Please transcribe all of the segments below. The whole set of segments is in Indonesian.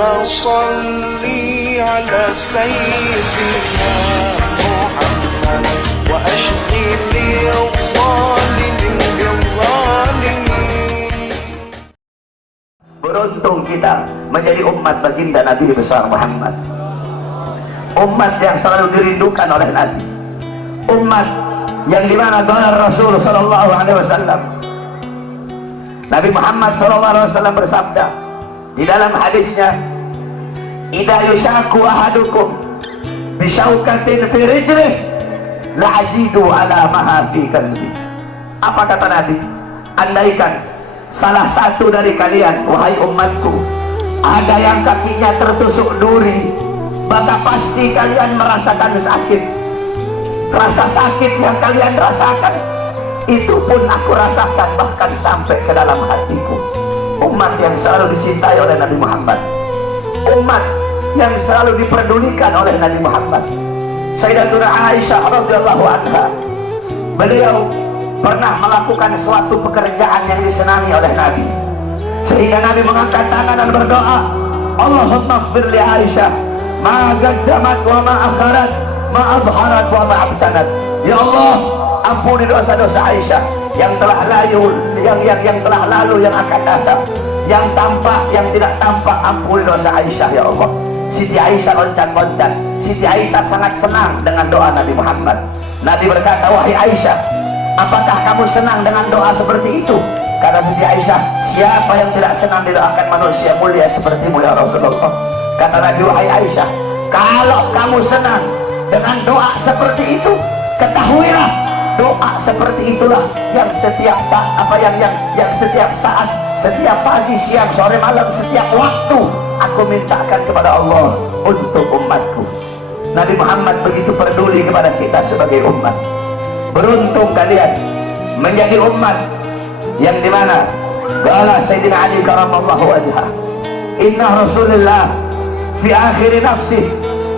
صل على سيدنا محمد وأشغل الظالمين بالظالمين. Beruntung kita menjadi umat baginda Nabi besar Muhammad, umat yang selalu dirindukan oleh Nabi, umat yang dimana qala Rasul sallallahu alaihi wasallam, Nabi Muhammad sallallahu alaihi wasallam bersabda di dalam hadisnya, idza yushaku ahadukum bisyaukatin fi rijlih la ajidu ala maha fi qalbi. Apa kata Nabi? Andaikan salah satu dari kalian, wahai umatku, ada yang kakinya tertusuk duri, maka pasti kalian merasakan sakit. Rasa sakit yang kalian rasakan itu pun aku rasakan, bahkan sampai ke dalam hatiku. Umat yang selalu dicintai oleh Nabi Muhammad, umat yang selalu diperdulikan oleh Nabi Muhammad. Sayyidatuna Aisyah radhiyallahu anha, beliau pernah melakukan suatu pekerjaan yang disenangi oleh Nabi, sehingga Nabi mengangkat tangan dan berdoa, Allahumma ighfir li Aisyah ma qaddamat wa ma akharat, ma adharat wa ma abtanat. Ya Allah, ampuni dosa-dosa Aisyah yang telah lalu, yang telah lalu, yang akan datang, yang tampak, yang tidak tampak. Ampuni dosa Aisyah ya Allah. Siti Aisyah loncat-loncat. Siti Aisyah sangat senang dengan doa Nabi Muhammad. Nabi berkata, wahai Aisyah, apakah kamu senang dengan doa seperti itu? Kata Siti Aisyah, siapa yang tidak senang didoakan manusia mulia sepertimu ya Rasulullah. Kata Nabi, wahai Aisyah, kalau kamu senang dengan doa seperti itu, ketahuilah doa seperti itulah yang setiap yang setiap saat, setiap pagi, siang, sore, malam, setiap waktu aku mintakan kepada Allah untuk umatku. Nabi Muhammad begitu peduli kepada kita sebagai umat. Beruntung kalian menjadi umat yang dimana qala Sayyidina Ali karamallahu wajhah, inna Rasulullah fi akhir nafsi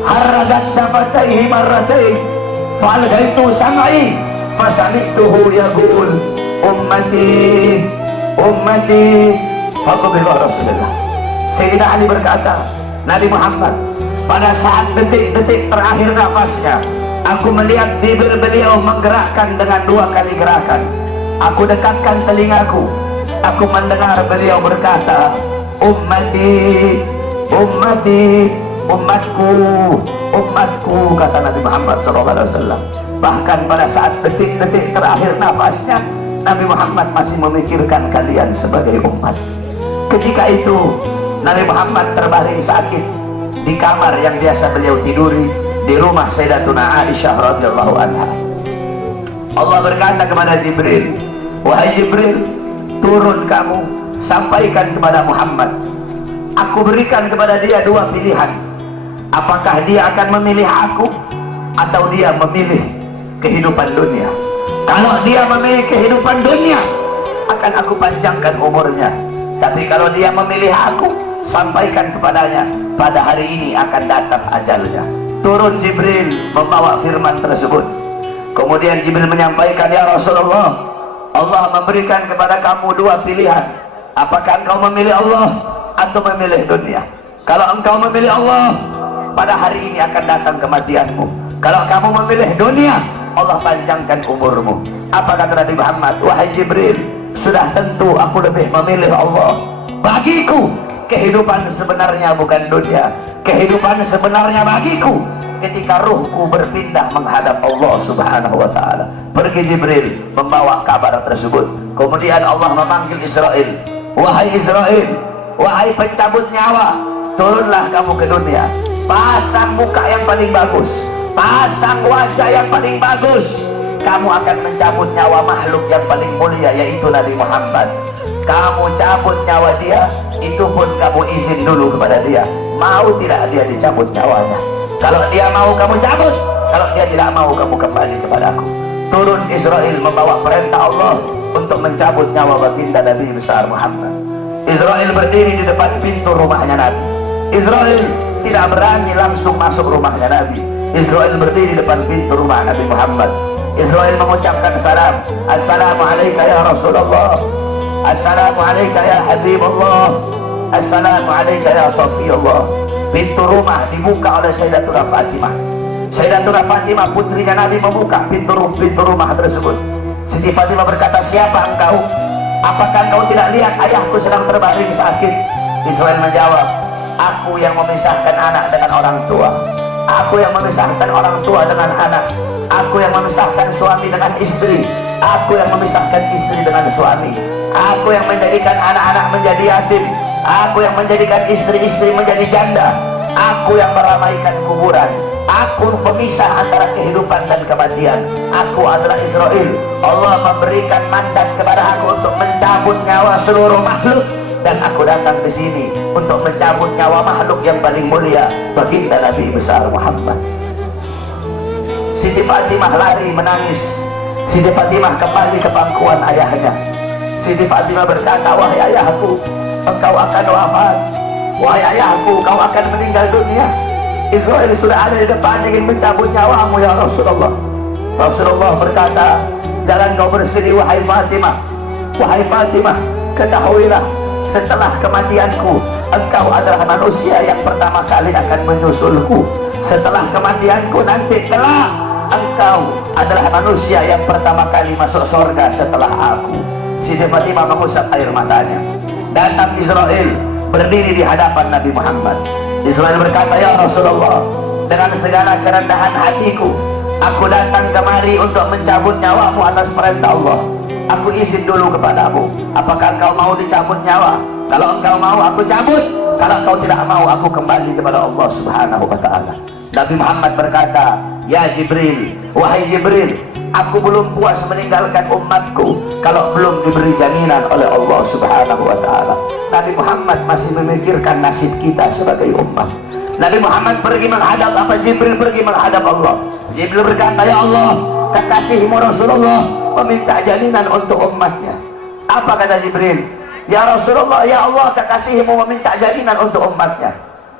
haradat syafataihi marratain fa'alghaitu sam'i fasamituhu yaqul ummati ummati faqbilah Rasulullah. Sayyidina Ali berkata, Nabi Muhammad pada saat detik-detik terakhir nafasnya, aku melihat bibir beliau menggerakkan dengan 2 kali gerakan. Aku dekatkan telingaku, aku mendengar beliau berkata, ummati ummati, umatku umatku, kata Nabi Muhammad SAW. Bahkan pada saat detik-detik terakhir nafasnya, Nabi Muhammad masih memikirkan kalian sebagai umat. Ketika itu Nabi Muhammad terbaring sakit di kamar yang biasa beliau tiduri di rumah Sayyidatuna Aisyah radhiyallahu anha. Allah berkata kepada Jibril, wahai Jibril, turun kamu, sampaikan kepada Muhammad, aku berikan kepada dia 2 pilihan. Apakah dia akan memilih aku atau dia memilih kehidupan dunia? Kalau dia memilih kehidupan dunia, akan aku panjangkan umurnya. Tapi kalau dia memilih aku, sampaikan kepadanya, pada hari ini akan datang ajalnya. Turun Jibril membawa firman tersebut. Kemudian Jibril menyampaikan, ya Rasulullah, Allah memberikan kepada kamu 2 pilihan. Apakah engkau memilih Allah atau memilih dunia? Kalau engkau memilih Allah, pada hari ini akan datang kematianmu. Kalau kamu memilih dunia, Allah panjangkan umurmu. Apa kata Nabi Muhammad? Wahai Jibril, sudah tentu aku lebih memilih Allah. Bagiku kehidupan sebenarnya bukan dunia. Kehidupan sebenarnya bagiku ketika ruhku berpindah menghadap Allah subhanahu wa ta'ala. Pergi Jibril membawa kabar tersebut. Kemudian Allah memanggil Israel, wahai Israel, wahai pencabut nyawa, turunlah kamu ke dunia. Pasang muka yang paling bagus, pasang wajah yang paling bagus. Kamu akan mencabut nyawa makhluk yang paling mulia, yaitu Nabi Muhammad. Kamu cabut nyawa dia, itu pun kamu izin dulu kepada dia, mau tidak dia dicabut nyawanya. Kalau dia mau kamu cabut, kalau dia tidak mau kamu kembali kepadaku. Turun Israel membawa perintah Allah untuk mencabut nyawa baginda Nabi besar Muhammad. Israel berdiri di depan pintu rumahnya Nabi. Israel tidak berani langsung masuk rumahnya Nabi. Israel berdiri di depan pintu rumah Nabi Muhammad. Israel mengucapkan salam, assalamualaikum ya Rasulullah, assalamualaikum ya Habibullah, assalamu alayka ya Safiyullah. Pintu rumah dibuka oleh Sayyidatuna Fatimah. Sayyidatuna Fatimah putrinya Nabi membuka pintu rumah tersebut. Siti Fatimah berkata, siapa engkau? Apakah kau tidak lihat ayahku sedang terbaring sakit? Israel menjawab, aku yang memisahkan anak dengan orang tua, aku yang memisahkan orang tua dengan anak, aku yang memisahkan suami dengan istri, aku yang memisahkan istri dengan suami, aku yang menjadikan anak-anak menjadi yatim, aku yang menjadikan istri-istri menjadi janda, aku yang meramaikan kuburan, aku pemisah antara kehidupan dan kematian. Aku adalah Israel. Allah memberikan mandat kepada aku untuk mencabut nyawa seluruh makhluk, dan aku datang ke sini untuk mencabut nyawa makhluk yang paling mulia, baginda Nabi besar Muhammad. Siti Fatimah lari menangis. Siti Fatimah kembali ke pangkuan ayahnya. Siti Fatimah berkata, wahai ayahku, engkau akan wafat. Wahai ayahku, kau akan meninggal dunia. Israel sudah ada di depan ingin mencabut nyawamu ya Rasulullah. Rasulullah berkata, jangan kau bersedih wahai Fatimah. Wahai Fatimah, ketahuilah, setelah kematianku, engkau adalah manusia yang pertama kali akan menyusulku. Setelah kematianku nanti kelak, engkau adalah manusia yang pertama kali masuk surga setelah aku. Siti Fatimah mengusap air matanya. Datang Israel, berdiri di hadapan Nabi Muhammad. Israel berkata, ya Rasulullah, dengan segala kerendahan hatiku, aku datang kemari untuk mencabut nyawamu atas perintah Allah. Aku izin dulu kepadamu, apakah kau mau dicabut nyawa? Kalau engkau mau, aku cabut. Kalau kau tidak mau, aku kembali kepada Allah Subhanahu wa ta'ala. Nabi Muhammad berkata, ya Jibril, wahai Jibril, aku belum puas meninggalkan umatku kalau belum diberi jaminan oleh Allah Subhanahu wa ta'ala. Nabi Muhammad masih memikirkan nasib kita sebagai umat. Nabi Muhammad pergi menghadap apa? Jibril pergi menghadap Allah. Jibril berkata, ya Allah, kekasihmu Rasulullah meminta jaminan untuk umatnya. Apa kata Jibril? Ya Rasulullah, ya Allah, kekasihmu meminta jaminan untuk umatnya.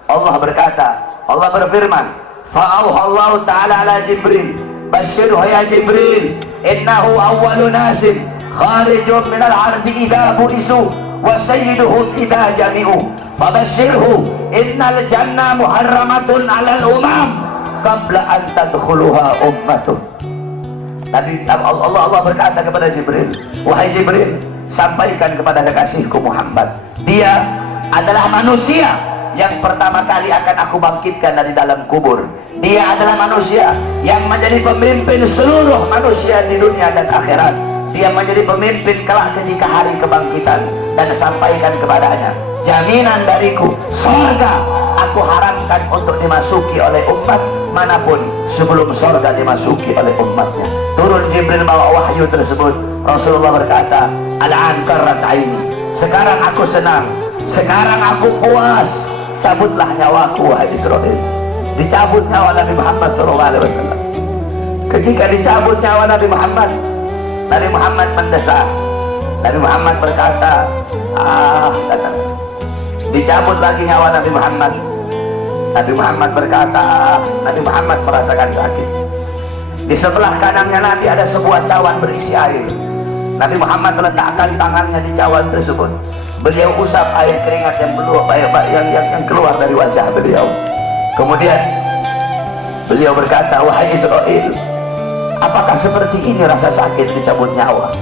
Allah berkata, Allah berfirman, fa'auhallahu ta'ala ala Jibril, basyirhu ya Jibril, innahu awwalu nasin kharijun minal ardi idha bu'isu wa sayyiduhum idha jami'u fabasyirhu innal jannah muharramatun alal umam qabla an tadkhuluha ummatuh. Allah berkata kepada Jibril, wahai Jibril, sampaikan kepada kekasihku Muhammad, dia adalah manusia yang pertama kali akan aku bangkitkan dari dalam kubur. Dia adalah manusia yang menjadi pemimpin seluruh manusia di dunia dan akhirat. Dia menjadi pemimpin kelak ketika hari kebangkitan. Dan sampaikan kepadanya, jaminan dariku, surga aku haramkan untuk dimasuki oleh umat manapun sebelum surga dimasuki oleh umatnya. Turun Jibril bawa wahyu tersebut. Rasulullah berkata, al-an qarrat aini, sekarang aku senang, sekarang aku puas. Cabutlah nyawaku wahai Israel. Dicabut nyawa Nabi Muhammad SAW. Ketika dicabut nyawa Nabi Muhammad mendesak. Nabi Muhammad berkata, kata, dicabut lagi nyawa Nabi Muhammad. Nabi Muhammad berkata, Nabi Muhammad merasakan sakit. Di sebelah kanannya Nabi ada sebuah cawan berisi air. Nabi Muhammad letakkan tangannya di cawan tersebut. Beliau usap air keringat yang keluar dari wajah beliau. Kemudian beliau berkata, wahai Israel, apakah seperti ini rasa sakit dicabut nyawa?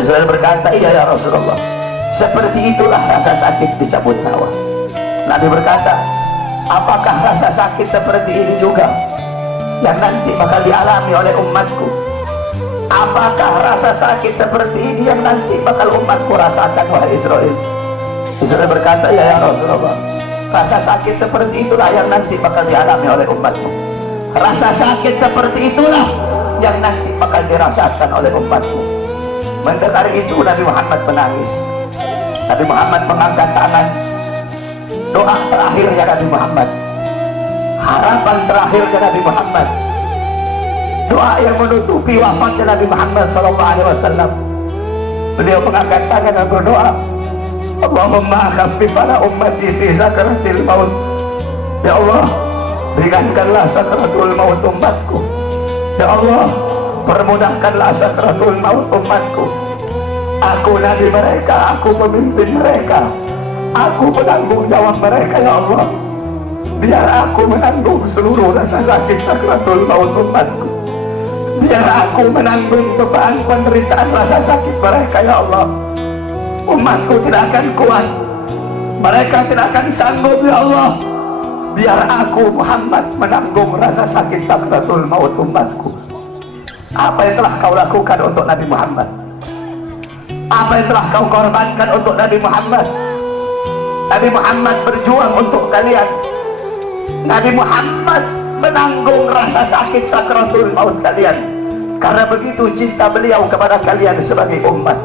Israel berkata, iya ya Rasulullah, seperti itulah rasa sakit dicabut nyawa. Nabi berkata, apakah rasa sakit seperti ini juga yang nanti bakal dialami oleh umatku? Apakah rasa sakit seperti ini yang nanti bakal umatku rasakan wahai Israel? Israel berkata, ya Rasulullah, rasa sakit seperti itulah yang nanti bakal dialami oleh umatmu. Rasa sakit seperti itulah yang nanti bakal dirasakan oleh umatmu. Mendengar itu Nabi Muhammad menangis. Nabi Muhammad mengangkat tangan. Doa terakhirnya Nabi Muhammad, harapan terakhirnya Nabi Muhammad, doa yang menutupi wafatnya Nabi Muhammad SAW. Beliau mengangkat tangan dan berdoa, Allahumma khaffif ala ummati fi sakratil maut. Ya Allah, ringankanlah sakratul maut umatku. Ya Allah, permudahkanlah sakratul maut umatku. Aku nabi mereka, aku pemimpin mereka. Aku menanggung jawab mereka ya Allah. Biar aku menanggung seluruh rasa sakit sakratul maut umatku. Biar aku menanggung beban penderitaan rasa sakit mereka ya Allah. Umatku tidak akan kuat, mereka tidak akan sanggup ya Allah. Biar aku Muhammad menanggung rasa sakit sakratul maut umatku. Apa yang telah kau lakukan untuk Nabi Muhammad? Apa yang telah kau korbankan untuk Nabi Muhammad? Nabi Muhammad berjuang untuk kalian. Nabi Muhammad menanggung rasa sakit sakratul maut kalian. Karena begitu cinta beliau kepada kalian sebagai umat.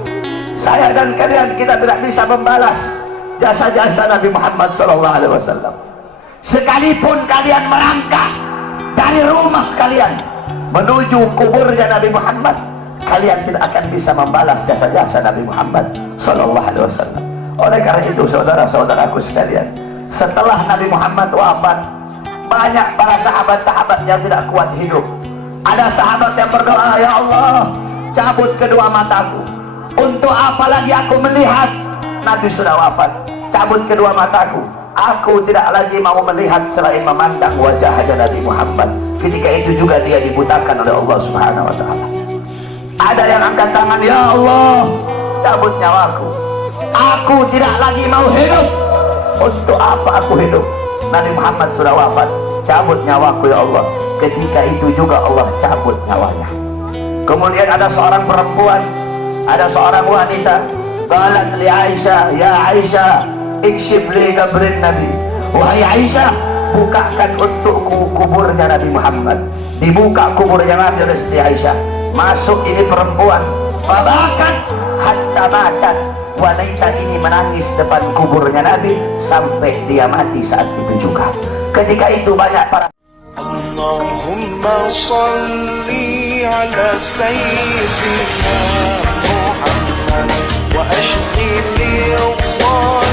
Saya dan kalian, kita tidak bisa membalas jasa-jasa Nabi Muhammad SAW. Sekalipun kalian merangkak dari rumah kalian menuju kuburnya Nabi Muhammad, kalian tidak akan bisa membalas jasa-jasa Nabi Muhammad SAW. Oleh karena itu saudara-saudaraku sekalian, setelah Nabi Muhammad wafat, banyak para sahabat-sahabat yang tidak kuat hidup. Ada sahabat yang berdoa, ya Allah, cabut kedua mataku. Untuk apa lagi aku melihat? Nabi sudah wafat, cabut kedua mataku. Aku tidak lagi mau melihat selain memandang wajah Nabi Muhammad. Ketika itu juga dia dibutakan oleh Allah Subhanahu wa Ta'ala. Ada yang angkat tangan, ya Allah, cabut nyawaku. Aku tidak lagi mau hidup. Untuk apa aku hidup? Nabi Muhammad sudah wafat, cabut nyawaku ya Allah. Ketika itu juga Allah cabut nyawanya. Kemudian ada seorang perempuan, ada seorang wanita, qalat li Aisyah, ya Aisyah, ikshif li qabrin Nabi. Wahai Aisyah, bukakan untukku kuburnya Nabi Muhammad. Dibuka kuburnya Nabi oleh Siti Aisyah. Masuk ini perempuan, fabakat hatta matat. Wanita ini menangis depan kuburnya Nabi sampai dia mati saat itu juga. Ketika itu banyak para Allahumma salli ala sayyidina Muhammad wa ashfi li Allah